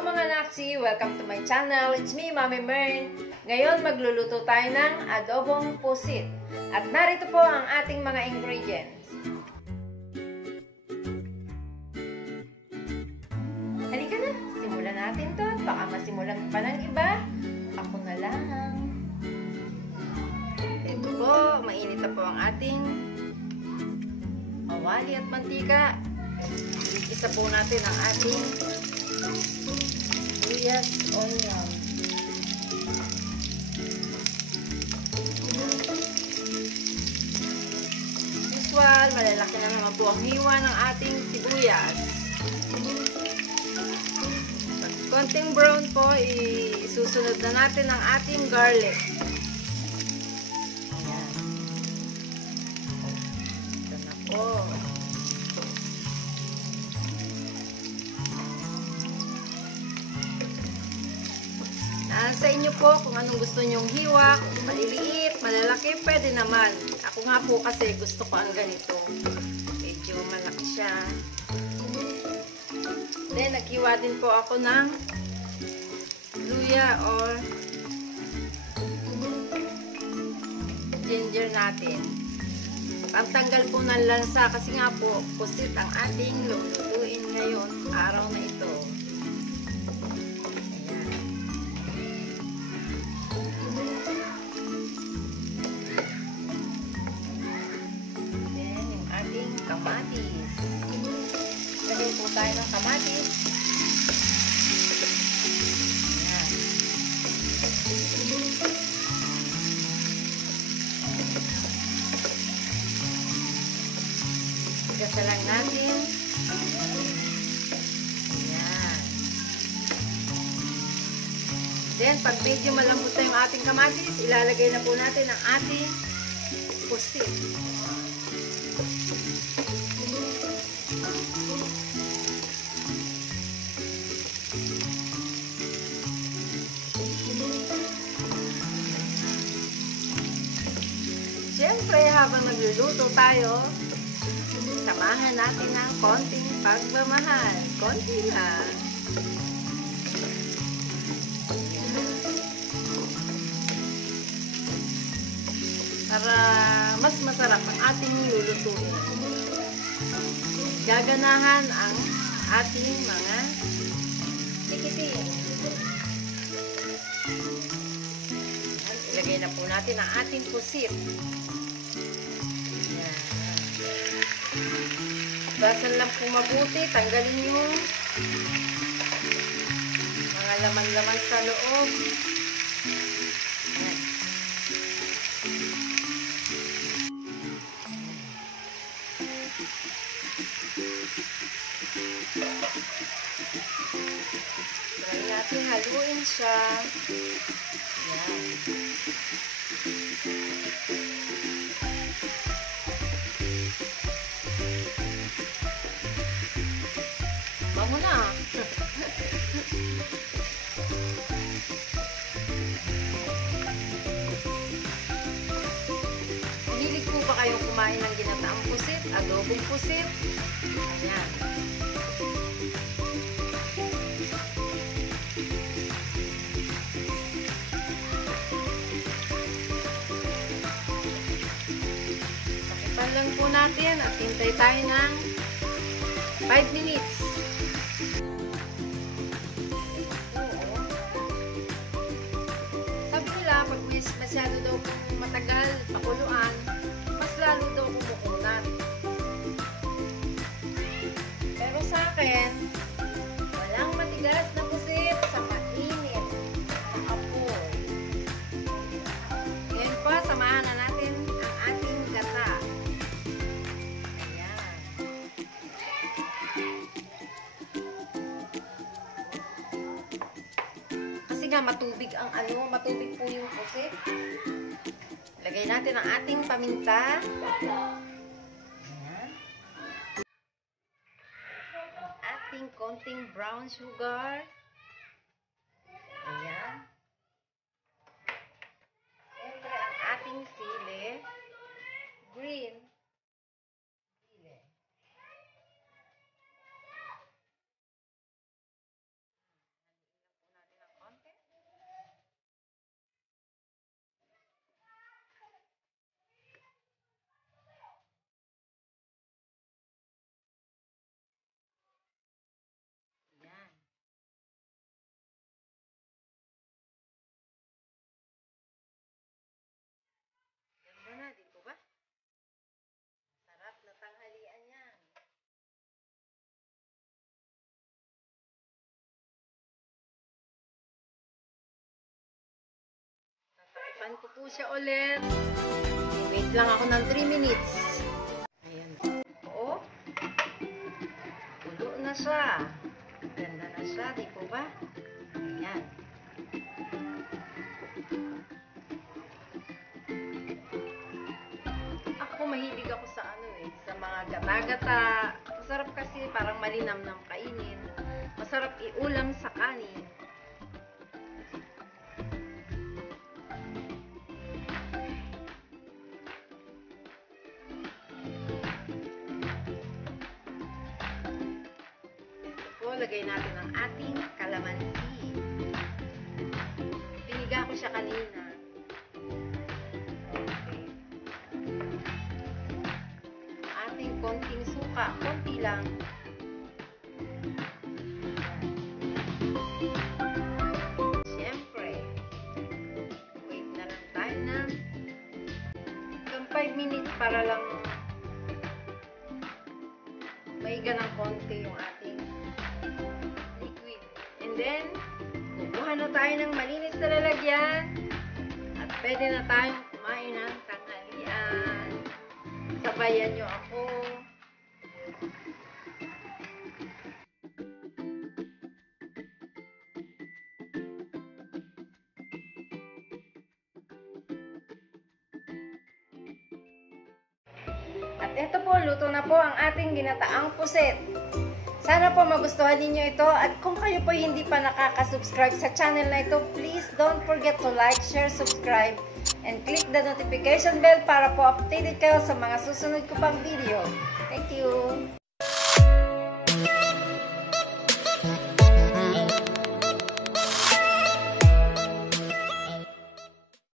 Hello mga Naksi! Welcome to my channel. It's me, Mami Mern. Ngayon magluluto tayo ng adobong pusit. At narito po ang ating mga ingredients. Halika na! Simulan natin to. Baka masimulan pa ng iba. Ako na lang. Ito po, mainit na po ang ating kawali at mantika. Isa po natin ang ating sibuyas, onion. Usual, malalaki na naman po ang hiwa ng ating sibuyas. Pag konting brown po, isusunod na natin ang ating garlic. Ayan. Ito na po. Sa inyo po kung anong gusto nyong hiwa, kung maliliit, malalaki, pwede naman. Ako nga po kasi gusto ko ang ganito. Medyo malaki siya. Then, naghiwa din po ako ng luya or ginger natin. Pantanggal po ng lansa kasi nga po, pusit ang ating lulutuin ngayon, araw na ito. Kamatis. Lagay po tayo ng kamatis. Ayan. Gasa lang natin. Ayan. Then, pag medyo malambot na yung ating kamatis, ilalagay na po natin ang ating pusit. Siyempre, habang nagluluto tayo, samahan natin ng konting pagmamahal. Konti lang. Para mas masarap ang ating lulutuin. Gaganahan ang ating mga tikitin. Ilagay na po natin ang ating pusit. Basan lang po mabuti. Tanggalin yung mga laman-laman sa loob. Ayan. Try natin haluin siya. Ayan. Bango na. Mahilig po ba kayong kumain ng ginataang pusit, adobong pusit? Ayan. Pakipan lang po natin at hintay tayo ng 5 minutes. Pag masyado daw matagal pakuluan, mas lalo daw kumukunat. Pero sa akin, walang matigas na pusit sa mainit na apoy. Ngayon pa, samahan na natin ang ating gata. Ayan. Kasi nga matubig ang matubig po yung pusit. Lagay natin ang ating paminta. Ayan. Ating konting brown sugar. Ayan. Siyempre ang ating sili. Green. Sili. Takpan ko po siya ulit. Wait lang ako ng 3 minutes. Ayan. Oo. Pulo na siya. Ganda na siya, di po ba? Ayan. Ako mahilig ako sa sa mga gata-gata. Masarap kasi parang malinamnam kainin. Masarap iulam sa kanin. Lagay natin ang ating kalamansi. Piniga ko siya kanina. Okay. Ating konting suka. Konti lang. Siyempre, wait na lang tayo ng 5 minutes para lang maiga ng konti yung ating liquid. And then, kukuha na tayo ng malinis na lalagyan at pwede na tayong kumain ng tanghalian. Sabayan nyo ako. At ito po, luto na po ang ating ginataang puset. Sana po magustuhan ninyo ito at kung kayo po hindi pa nakaka-subscribe sa channel na ito, please don't forget to like, share, subscribe, and click the notification bell para po updated kayo sa mga susunod ko pang video. Thank you!